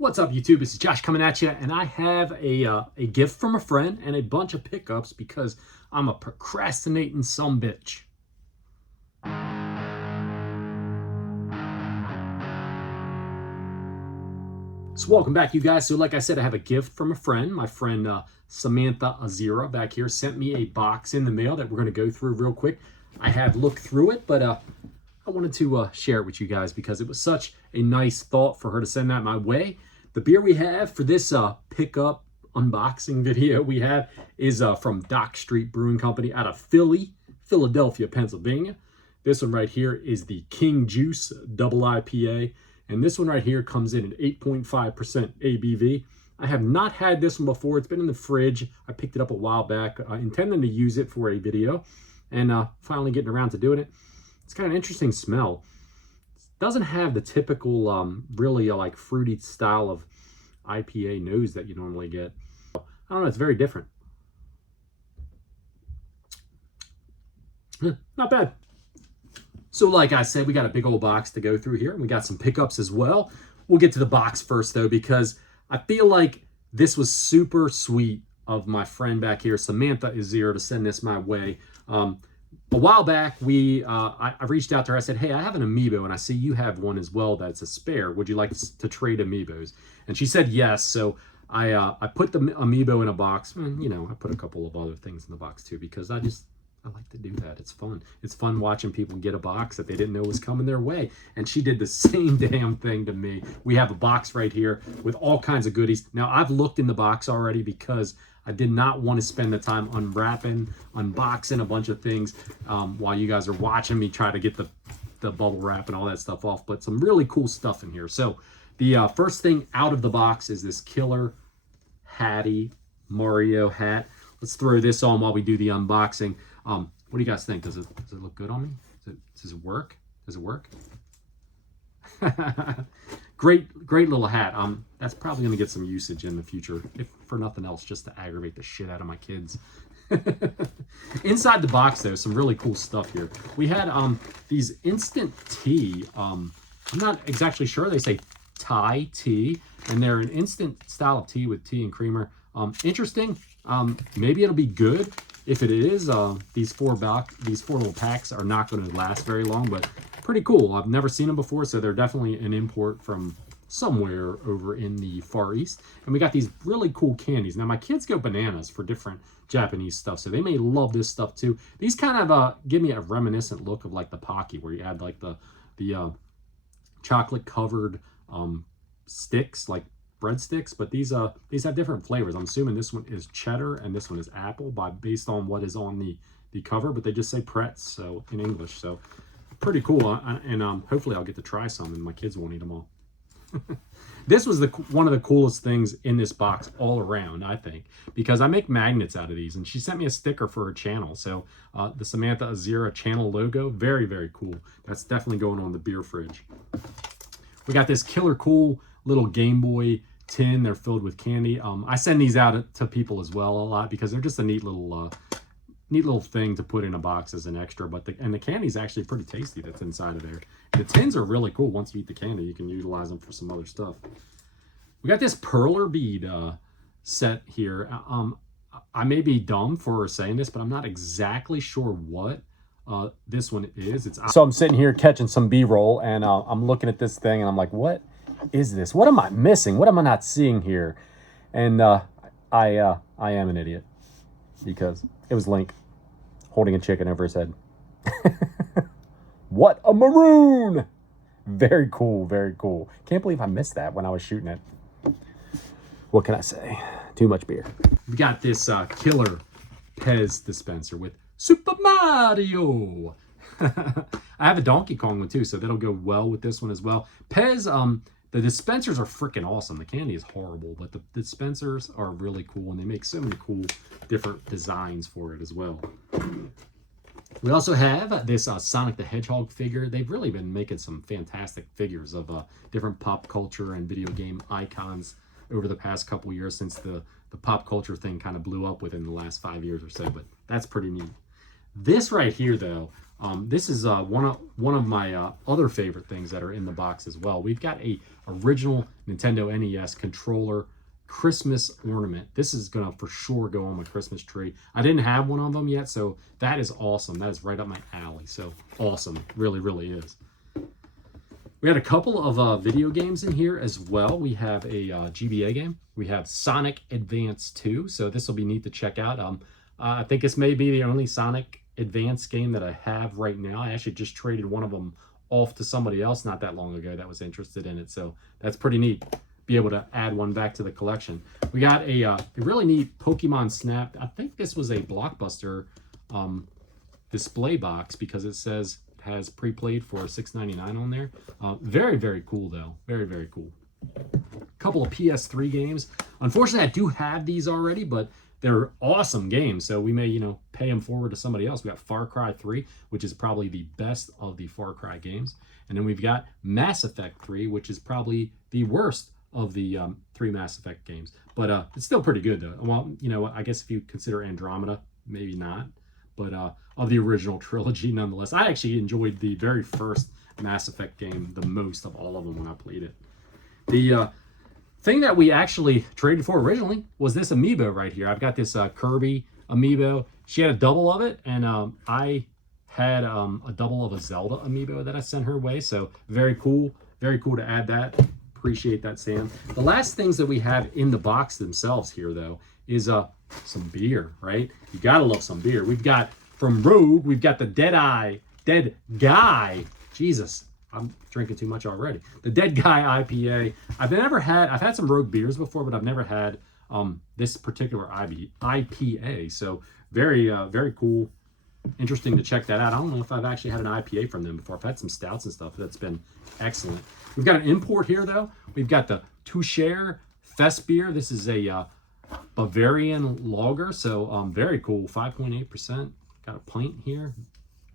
What's up, YouTube? This is Josh coming at you, and I have a gift from a friend and a bunch of pickups because I'm a procrastinating sumbitch. So welcome back, you guys. So like I said, I have a gift from a friend. My friend Samantha Azira back here sent me a box in the mail that we're going to go through real quick. I have looked through it, but I wanted to share it with you guys because it was such a nice thought for her to send that my way. The beer we have for this pickup unboxing video we have is from Dock Street Brewing Company out of Philadelphia, Pennsylvania. This one right here is the King Juice Double IPA. And this one right here comes in at 8.5% ABV. I have not had this one before. It's been in the fridge. I picked it up a while back, intending to use it for a video. And finally getting around to doing it. It's got an interesting smell. It doesn't have the typical, really like fruity style of IPA nose that you normally get. I don't know, it's very different. Not bad. So like I said, we got a big old box to go through here, and we got some pickups as well. We'll get to the box first though, because I feel like this was super sweet of my friend back here, Samantha Azira, to send this my way. A while back, I reached out to her. I said, hey, I have an Amiibo, and I see you have one as well that's a spare. Would you like to trade Amiibos? And she said yes. So I put the Amiibo in a box. And, you know, I put a couple of other things in the box too, because I like to do that. It's fun. It's fun watching people get a box that they didn't know was coming their way. And she did the same damn thing to me. We have a box right here with all kinds of goodies. Now, I've looked in the box already because I did not want to spend the time unwrapping, unboxing a bunch of things while you guys are watching me try to get the bubble wrap and all that stuff off. But some really cool stuff in here. So the first thing out of the box is this killer Hattie Mario hat. Let's throw this on while we do the unboxing. What do you guys think? Does it look good on me? Does it work? Does it work? Great little hat. That's probably going to get some usage in the future, if for nothing else, just to aggravate the shit out of my kids. Inside the box, though, some really cool stuff here. We had these instant tea. I'm not exactly sure. They say Thai tea, and they're an instant style of tea with tea and creamer. Interesting. Maybe it'll be good. If it is, these four little packs are not going to last very long, but pretty cool. I've never seen them before, so they're definitely an import from somewhere over in the Far East. And we got these really cool candies. Now, my kids go bananas for different Japanese stuff, so they may love this stuff too. These kind of give me a reminiscent look of like the Pocky, where you add like the chocolate covered sticks, like breadsticks, but these have different flavors. I'm assuming this one is cheddar and this one is apple based on what is on the cover, but they just say Pretz so in English, so pretty cool. And hopefully I'll get to try some and my kids won't eat them all. This was one of the coolest things in this box all around, I think, because I make magnets out of these, and she sent me a sticker for her channel. So the Samantha Azira channel logo, very, very cool. That's definitely going on the beer fridge. We got this killer cool little Game Boy tin. They're filled with candy. I send these out to people as well a lot because they're just a neat little thing to put in a box as an extra. But the candy's actually pretty tasty that's inside of there. The tins are really cool. Once you eat the candy, you can utilize them for some other stuff. We got this perler bead set here. I may be dumb for saying this, but I'm not exactly sure what this one is. So I'm sitting here catching some B-roll, and I'm looking at this thing, and I'm like, what is this? What am I missing? What am I not seeing here? And I am an idiot because it was Link holding a chicken over his head. What a maroon! Very cool, very cool. Can't believe I missed that when I was shooting it. What can I say? Too much beer. We got this killer Pez dispenser with Super Mario. I have a Donkey Kong one too, so that'll go well with this one as well. Pez, the dispensers are freaking awesome. The candy is horrible, but the dispensers are really cool, and they make so many cool different designs for it as well. We also have this Sonic the Hedgehog figure. They've really been making some fantastic figures of different pop culture and video game icons over the past couple years, since the pop culture thing kind of blew up within the last 5 years or so, but that's pretty neat. This right here, though, This is one of my other favorite things that are in the box as well. We've got a original Nintendo NES controller Christmas ornament. This is gonna for sure go on my Christmas tree. I didn't have one of them yet, so that is awesome. That is right up my alley. So awesome, really, really is. We had a couple of video games in here as well. We have a GBA game. We have Sonic Advance 2. So this will be neat to check out. I think this may be the only Sonic Advance game that I have right now. I actually just traded one of them off to somebody else not that long ago that was interested in it. So that's pretty neat. Be able to add one back to the collection. We got a really neat Pokemon Snap. I think this was a Blockbuster display box because it says it has pre-played for $6.99 on there. Very, very cool though. Very, very cool. A couple of PS3 games. Unfortunately, I do have these already, but they're awesome games. So we may, you know, pay them forward to somebody else. We got Far Cry 3, which is probably the best of the Far Cry games. And then we've got Mass Effect 3, which is probably the worst of the 3 Mass Effect games. But it's still pretty good though. Well, you know, I guess if you consider Andromeda, maybe not. But of the original trilogy nonetheless. I actually enjoyed the very first Mass Effect game the most of all of them when I played it. The thing that we actually traded for originally was this amiibo right here. I've got this Kirby amiibo. She had a double of it, and I had a double of a Zelda amiibo that I sent her way. So very cool to add that. Appreciate that, Sam. The last things that we have in the box themselves here, though, is some beer, right? You gotta love some beer. We've got from Rogue, we've got the Dead Guy. Jesus, I'm drinking too much already. The Dead Guy IPA. I've had some Rogue beers before, but I've never had this particular IPA. So very, very cool. Interesting to check that out. I don't know if I've actually had an IPA from them before. I've had some stouts and stuff. That's been excellent. We've got an import here, though. We've got the Tuscher Fest beer. This is a Bavarian lager, so very cool. 5.8%. Got a pint here.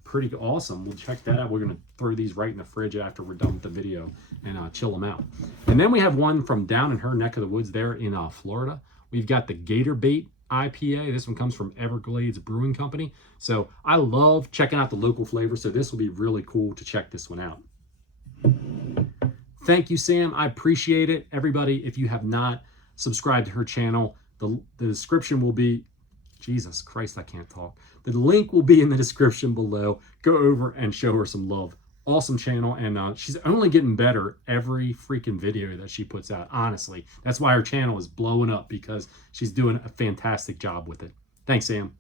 Pretty awesome. We'll check that out. We're going to throw these right in the fridge after we're done with the video and chill them out. And then we have one from down in her neck of the woods there in Florida. We've got the Gator Bait IPA. This one comes from Everglades Brewing Company. So I love checking out the local flavors. So this will be really cool to check this one out. Thank you, Sam. I appreciate it. Everybody, if you have not subscribed to her channel, the description will be, Jesus Christ, I can't talk. The link will be in the description below. Go over and show her some love. Awesome channel, and she's only getting better every freaking video that she puts out, honestly. That's why her channel is blowing up, because she's doing a fantastic job with it. Thanks, Sam.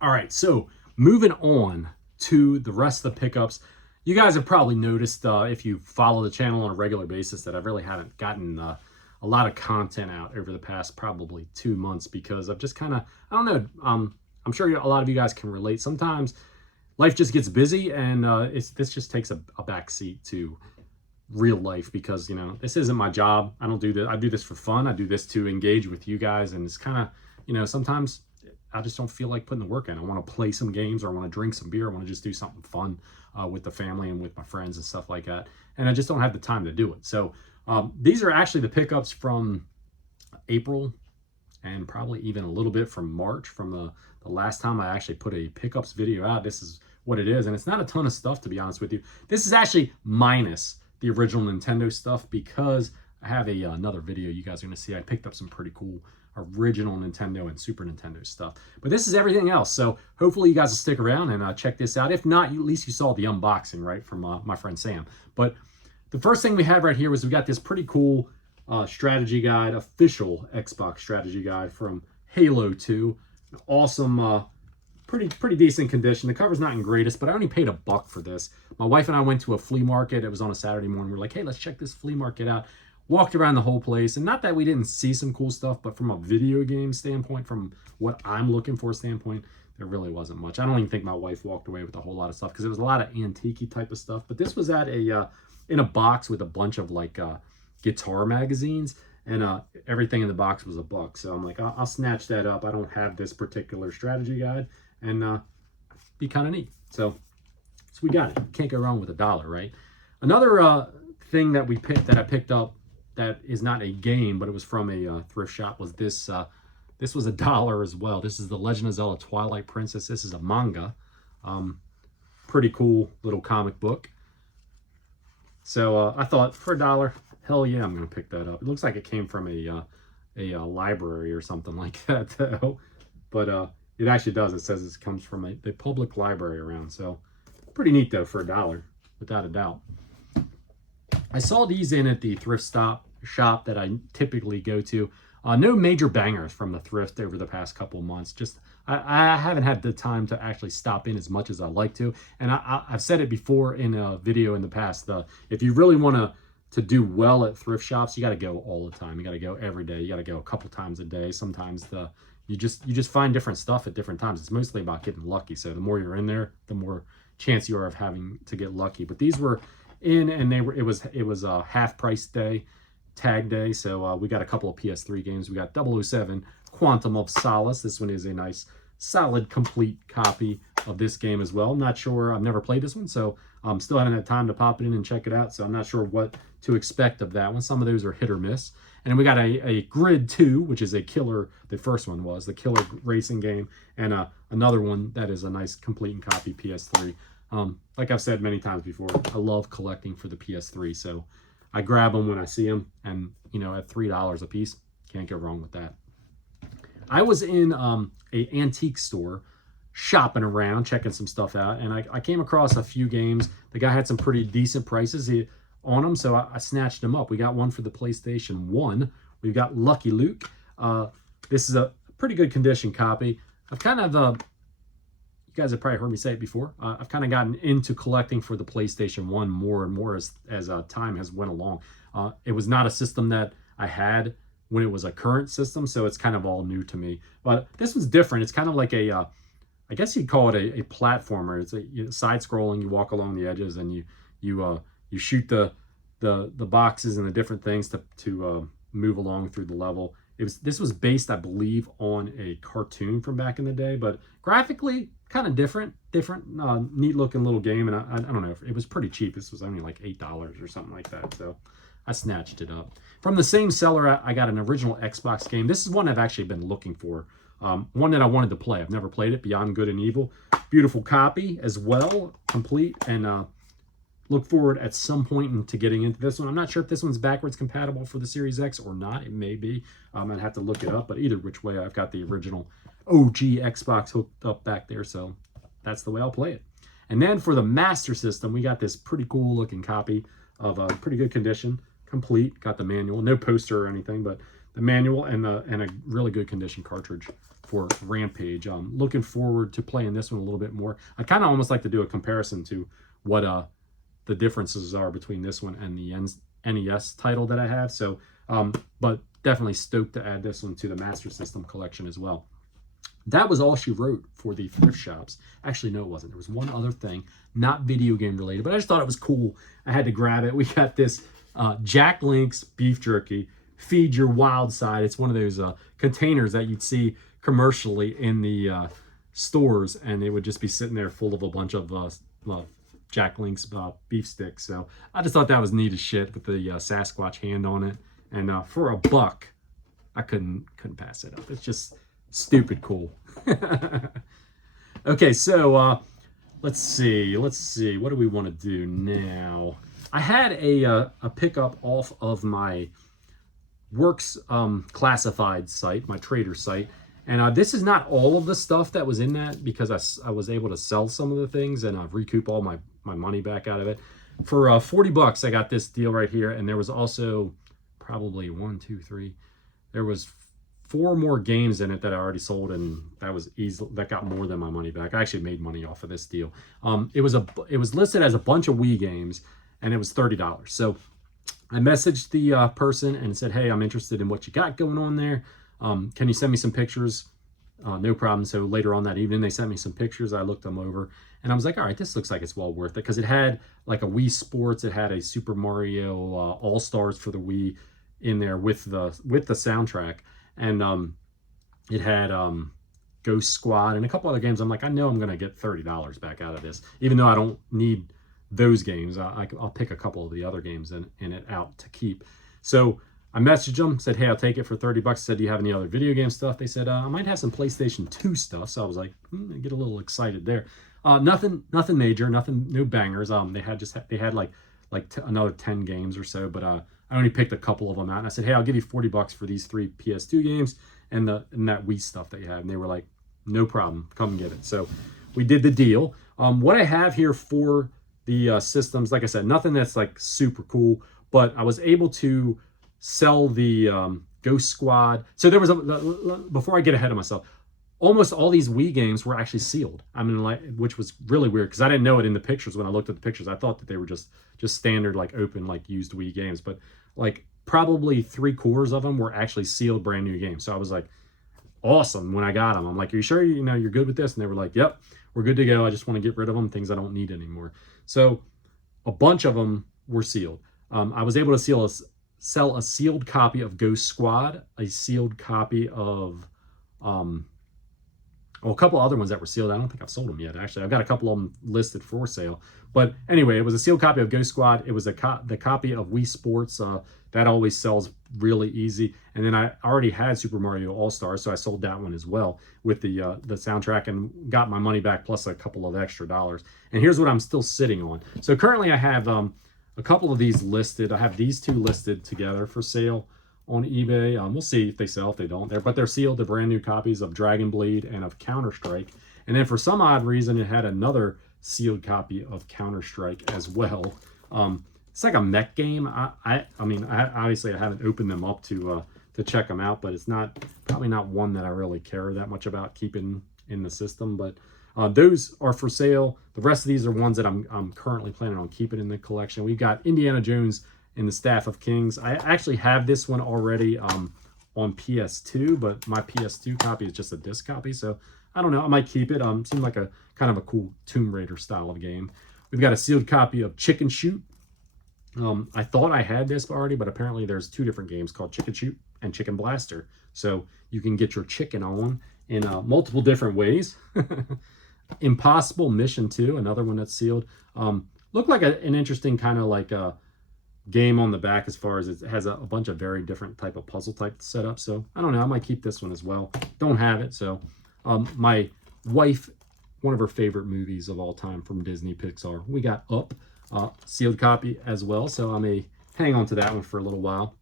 All right, so moving on to the rest of the pickups. You guys have probably noticed, if you follow the channel on a regular basis, that I really haven't gotten a lot of content out over the past probably 2 months, because I've just kind of, I don't know, I'm sure a lot of you guys can relate. Sometimes life just gets busy, and this just takes a back seat to real life, because, you know, this isn't my job. I don't do this. I do this for fun. I do this to engage with you guys, and it's kind of, you know, sometimes I just don't feel like putting the work in. I want to play some games, or I want to drink some beer. I want to just do something fun with the family and with my friends and stuff like that. And I just don't have the time to do it. So these are actually the pickups from April, and probably even a little bit from March, from the last time I actually put a pickups video out. This is what it is. And it's not a ton of stuff, to be honest with you. This is actually minus the original Nintendo stuff, because I have another video you guys are going to see. I picked up some pretty cool original Nintendo and Super Nintendo stuff. But this is everything else. So hopefully you guys will stick around and check this out. If not, at least you saw the unboxing, right, from my friend Sam. But the first thing we have right here was we got this pretty cool strategy guide, official Xbox strategy guide from Halo 2. Awesome, pretty decent condition. The cover's not in greatest, but I only paid $1 for this. My wife and I went to a flea market. It was on a Saturday morning. We were like, hey, let's check this flea market out. Walked around the whole place, and not that we didn't see some cool stuff, but from a video game standpoint, from what I'm looking for standpoint, there really wasn't much. I don't even think my wife walked away with a whole lot of stuff, because it was a lot of antique type of stuff. But this was at in a box with a bunch of like guitar magazines, and everything in the box was $1. So I'm like, I'll snatch that up. I don't have this particular strategy guide, and be kind of neat. So we got it. Can't go wrong with $1, right? Another thing that I picked up that is not a game, but it was from a thrift shop, was this. This was $1 as well. This is the Legend of Zelda Twilight Princess. This is a manga. pretty cool little comic book. So I thought for $1, hell yeah, I'm gonna pick that up. It looks like it came from a library or something like that, though. But it actually does. It says it comes from a public library around. So pretty neat though for $1, without a doubt. I saw these in at the thrift shop that I typically go to. No major bangers from the thrift over the past couple of months. Just I haven't had the time to actually stop in as much as I'd like to. And I've said it before in a video in the past. If you really want to do well at thrift shops, you got to go all the time. You got to go every day. You got to go a couple times a day. Sometimes you just find different stuff at different times. It's mostly about getting lucky. So the more you're in there, the more chance you are of having to get lucky. But these were in, and it was a half price day, tag day. So we got a couple of PS3 games. We got 007 Quantum of Solace. This one is a nice solid complete copy of this game as well. I'm not sure, I've never played this one, so still haven't had time to pop it in and check it out, so I'm not sure what to expect of that one. Some of those are hit or miss. And then we got a Grid 2, which is a killer, the first one was the killer racing game, and another one that is a nice complete and copy PS3. Like I've said many times before, I love collecting for the PS3, so I grab them when I see them, and you know, at $3 a piece, can't go wrong with that. I was in a antique store shopping around, checking some stuff out, and I came across a few games. The guy had some pretty decent prices on them, so I snatched them up. We got one for the PlayStation 1. We've got Lucky Luke. This is a pretty good condition copy. I've kind of, you guys have probably heard me say it before, I've kind of gotten into collecting for the PlayStation 1 more and more as time has went along. It was not a system that I had when it was a current system, so it's kind of all new to me. But this one's different. It's kind of like a, I guess you'd call it a platformer. It's a side-scrolling. You walk along the edges and you shoot the boxes and the different things to move along through the level. This was based, I believe, on a cartoon from back in the day, but graphically kind of different, neat-looking little game. And I don't know, it was pretty cheap. This was only like $8 or something like that, so I snatched it up. From the same seller, I got an original Xbox game. This is one I've actually been looking for. One that I wanted to play. I've never played it, Beyond Good and Evil. Beautiful copy as well, complete, and look forward at some point into getting into this one. I'm not sure if this one's backwards compatible for the Series X or not. It may be. I'd have to look it up, but either which way, I've got the original OG Xbox hooked up back there, so that's the way I'll play it. And then for the Master System, we got this pretty cool looking copy of a pretty good condition, complete, got the manual, no poster or anything, but the manual and a really good condition cartridge for Rampage. Looking forward to playing this one a little bit more. I kind of almost like to do a comparison to what the differences are between this one and the NES title that I have. So, but definitely stoked to add this one to the Master System collection as well. That was all she wrote for the thrift shops. Actually, no, it wasn't. There was one other thing, not video game related, but I just thought it was cool. I had to grab it. We got this Jack Link's beef jerky, Feed Your Wild Side. It's one of those containers that you'd see commercially in the stores, and it would just be sitting there full of a bunch of Jack Link's beef sticks. So I just thought that was neat as shit with the Sasquatch hand on it. And for $1, I couldn't pass it up. It's just stupid cool. Okay, so let's see. What do we want to do now? I had a pickup off of my Works classified site, my trader site, and this is not all of the stuff that was in that, because I was able to sell some of the things and recoup all my money back out of it. For $40, I got this deal right here, and there was also probably 1, 2, 3. There was 4 more games in it that I already sold, and that got more than my money back. I actually made money off of this deal. It was listed as a bunch of Wii games, and it was $30. So I messaged the person and said, hey, I'm interested in what you got going on there. Can you send me some pictures? No problem. So later on that evening, they sent me some pictures. I looked them over, and I was like, all right, this looks like it's well worth it, because it had like a Wii Sports. It had a Super Mario All-Stars for the Wii in there with the soundtrack. And it had Ghost Squad and a couple other games. I'm like, I know I'm going to get $30 back out of this, even though I don't need those games. I'll pick a couple of the other games in it out to keep. So I messaged them, said, hey, I'll take it for $30. I said, do you have any other video game stuff? They said, I might have some PlayStation 2 stuff. So I was like, I get a little excited there. Nothing major, no bangers. They had like another 10 games or so, but I only picked a couple of them out, and I said, hey, I'll give you $40 for these 3 PS2 games and that Wii stuff that you had, and they were like, no problem, come and get it. So we did the deal. What I have here for the systems, like I said, nothing that's like super cool, but I was able to sell the Ghost Squad. So there was before I get ahead of myself, almost all these Wii games were actually sealed. I mean, like, which was really weird because I didn't know it in the pictures. When I looked at the pictures, I thought that they were just standard, like, open, like, used Wii games, but like probably 3/4 of them were actually sealed brand new games. So I was like, awesome when I got them. I'm like, are you sure you're good with this? And they were like, yep, we're good to go. I just want to get rid of them, things I don't need anymore. So a bunch of them were sealed. I was able to sell a sealed copy of Ghost Squad, a sealed copy of a couple other ones that were sealed. I don't think I've sold them yet, actually. I've got a couple of them listed for sale. But anyway, it was a sealed copy of Ghost Squad. It was the copy of Wii Sports. That always sells really easy. And then I already had Super Mario All-Stars, so I sold that one as well with the soundtrack and got my money back plus a couple of extra dollars. And here's what I'm still sitting on. So currently I have a couple of these listed. I have these 2 listed together for sale on eBay. We'll see if they sell, if they don't. But they're sealed. They're brand new copies of Dragon Blade and of Counter-Strike. And then for some odd reason, it had another sealed copy of Counter-Strike as well. It's like a mech game. I mean, obviously I haven't opened them up to check them out, but it's probably not one that I really care that much about keeping in the system. But those are for sale. The rest of these are ones that I'm currently planning on keeping in the collection. We've got Indiana Jones and the Staff of Kings. I actually have this one already on PS2, but my PS2 copy is just a disc copy, so I don't know. I might keep it. Seemed like a kind of a cool Tomb Raider style of game. We've got a sealed copy of Chicken Shoot. I thought I had this already, but apparently there's 2 different games called Chicken Shoot and Chicken Blaster, so you can get your chicken on in multiple different ways. Impossible Mission 2, another one that's sealed. Looked like an interesting kind of like a game on the back, as far as it has a bunch of very different type of puzzle type setup. So I don't know, I might keep this one as well. Don't have it. So my wife, one of her favorite movies of all time from Disney Pixar, we got Up, sealed copy as well. So I may hang on to that one for a little while.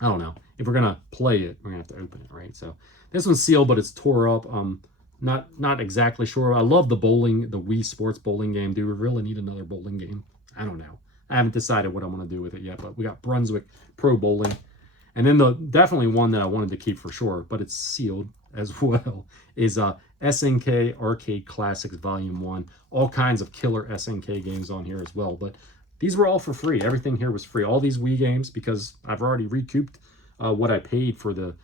I don't know, if we're gonna play it, we're gonna have to open it, right? So this one's sealed, but it's tore up. Not exactly sure. I love the Wii Sports bowling game. Do we really need another bowling game? I don't know. I haven't decided what I'm going to do with it yet, but we got Brunswick Pro Bowling. And then definitely one that I wanted to keep for sure, but it's sealed as well, is SNK Arcade Classics Volume 1. All kinds of killer SNK games on here as well, but these were all for free. Everything here was free. All these Wii games, because I've already recouped what I paid for the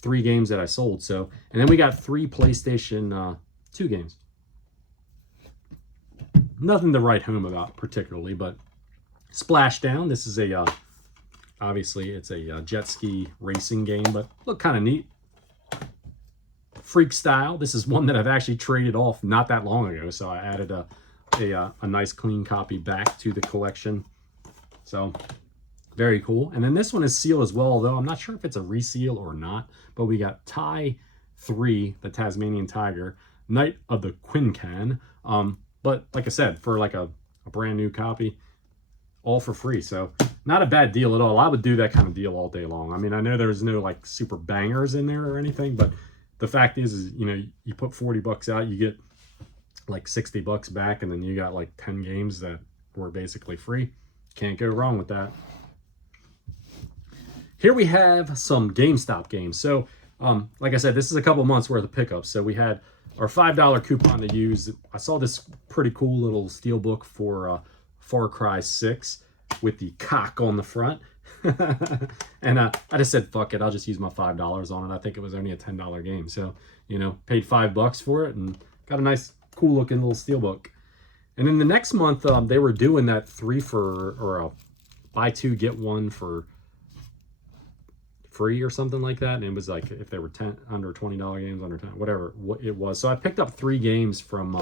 3 games that I sold. So, and then we got 3 PlayStation 2 games. Nothing to write home about particularly, but Splashdown. This is obviously it's a jet ski racing game, but look kind of neat. Freak Style. This is one that I've actually traded off not that long ago, so I added a nice clean copy back to the collection. So very cool. And then this one is sealed as well, although I'm not sure if it's a reseal or not. But we got Tie 3, the Tasmanian Tiger, Night of the Quincan. But like I said, for like a brand new copy, all for free. So not a bad deal at all. I would do that kind of deal all day long. I mean, I know there's no like super bangers in there or anything, but the fact is you put $40 out, you get like $60 back, and then you got like 10 games that were basically free. Can't go wrong with that. Here we have some GameStop games. So like I said, this is a couple months worth of pickups. So we had our $5 coupon to use. I saw this pretty cool little steelbook for Far Cry 6 with the cock on the front. And I just said, fuck it, I'll just use my $5 on it. I think it was only a $10 game. So, paid $5 for it and got a nice, cool looking little steelbook. And then the next month, they were doing that buy 2, get 1 for free or something like that. And it was like, if they were under $20 games, under 10, whatever it was. So I picked up 3 games from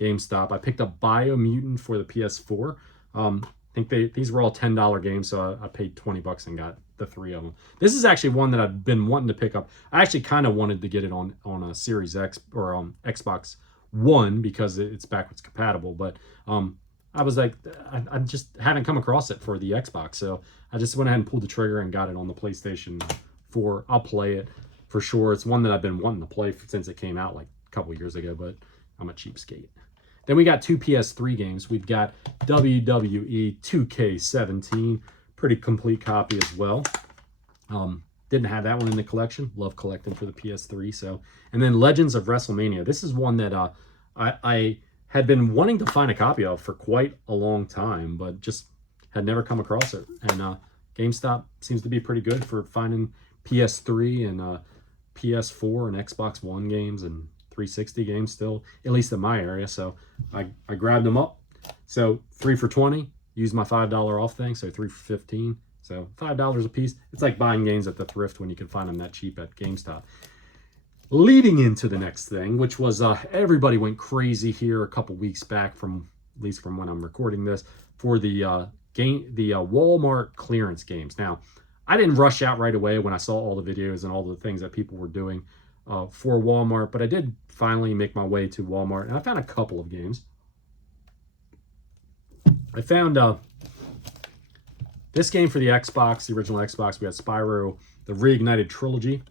GameStop. I picked up Biomutant for the PS4. I think these were all $10 games, so I paid $20 and got the 3 of them. This is actually one that I've been wanting to pick up. I actually kind of wanted to get it on a Series X or on Xbox one because it's backwards compatible, but I was like, I just haven't come across it for the Xbox, so I just went ahead and pulled the trigger and got it on the PlayStation 4. I'll play it for sure. It's one that I've been wanting to play since it came out like a couple years ago, but I'm a cheapskate. Then we got 2 PS3 games. We've got WWE 2K17, pretty complete copy as well. Didn't have that one in the collection. Love collecting for the PS3. So, and then Legends of WrestleMania. This is one that I had been wanting to find a copy of for quite a long time, but just had never come across it. And GameStop seems to be pretty good for finding PS3 and PS4 and Xbox One games and 360 games still, at least in my area. So I grabbed them up. So 3 for $20. Used my $5 off thing, so 3 for $15. So $5 a piece. It's like buying games at the thrift when you can find them that cheap at GameStop. Leading into the next thing, which was everybody went crazy here a couple weeks back, from at least from when I'm recording this, for the Walmart clearance games. Now, I didn't rush out right away when I saw all the videos and all the things that people were doing for Walmart, but I did finally make my way to Walmart, and I found a couple of games. I found this game for the Xbox, the original Xbox. We had Spyro, the Reignited Trilogy.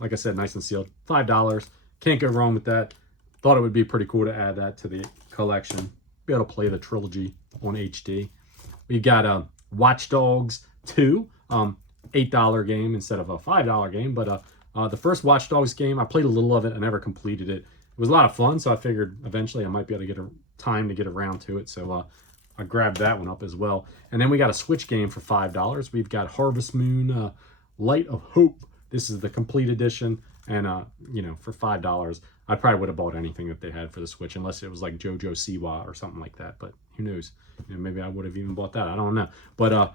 Like I said, nice and sealed. $5. Can't go wrong with that. Thought it would be pretty cool to add that to the collection. Be able to play the trilogy on HD. We got Watch Dogs 2, $8 game instead of a $5 game. But the first Watch Dogs game, I played a little of it. I never completed it. It was a lot of fun, so I figured eventually I might be able to get time to get around to it. So I grabbed that one up as well. And then we got a Switch game for $5. We've got Harvest Moon, Light of Hope. This is the complete edition, and you know, for $5, I probably would have bought anything that they had for the Switch, unless it was like JoJo Siwa or something like that. But who knows? You know, maybe I would have even bought that. I don't know. But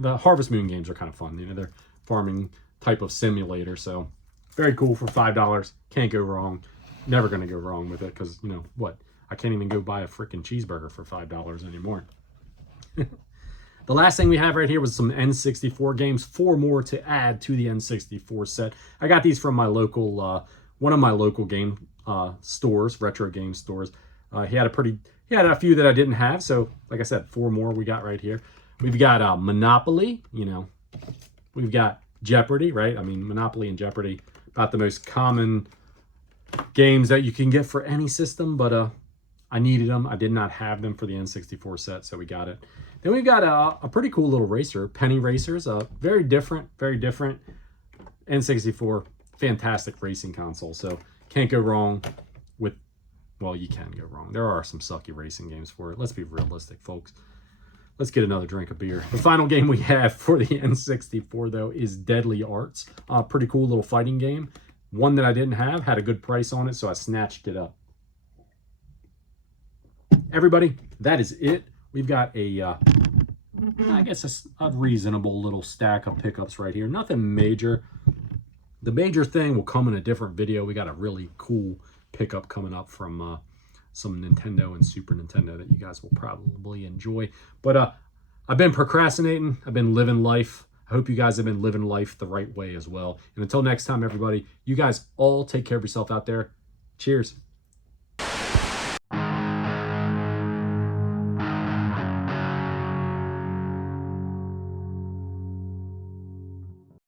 the Harvest Moon games are kind of fun. You know, they're farming type of simulator, so very cool for $5. Can't go wrong. Never gonna go wrong with it, because you know what? I can't even go buy a freaking cheeseburger for $5 anymore. The last thing we have right here was some N64 games, 4 more to add to the N64 set. I got these from my local, one of my local game stores, retro game stores. He had a few that I didn't have, so like I said, 4 more we got right here. We've got Monopoly, you know, we've got Jeopardy, right? I mean, Monopoly and Jeopardy, about the most common games that you can get for any system, but I needed them. I did not have them for the N64 set, so we got it. Then we've got a pretty cool little racer, Penny Racers. Very different N64, fantastic racing console. So can't go wrong with, well, you can go wrong. There are some sucky racing games for it. Let's be realistic, folks. Let's get another drink of beer. The final game we have for the N64, though, is Deadly Arts. Pretty cool little fighting game. One that I didn't have, had a good price on it, so I snatched it up. Everybody, that is it. We've got I guess a reasonable little stack of pickups right here. Nothing major. The major thing will come in a different video. We got a really cool pickup coming up from some Nintendo and Super Nintendo that you guys will probably enjoy. But I've been procrastinating. I've been living life. I hope you guys have been living life the right way as well. And until next time, everybody, you guys all take care of yourself out there. Cheers.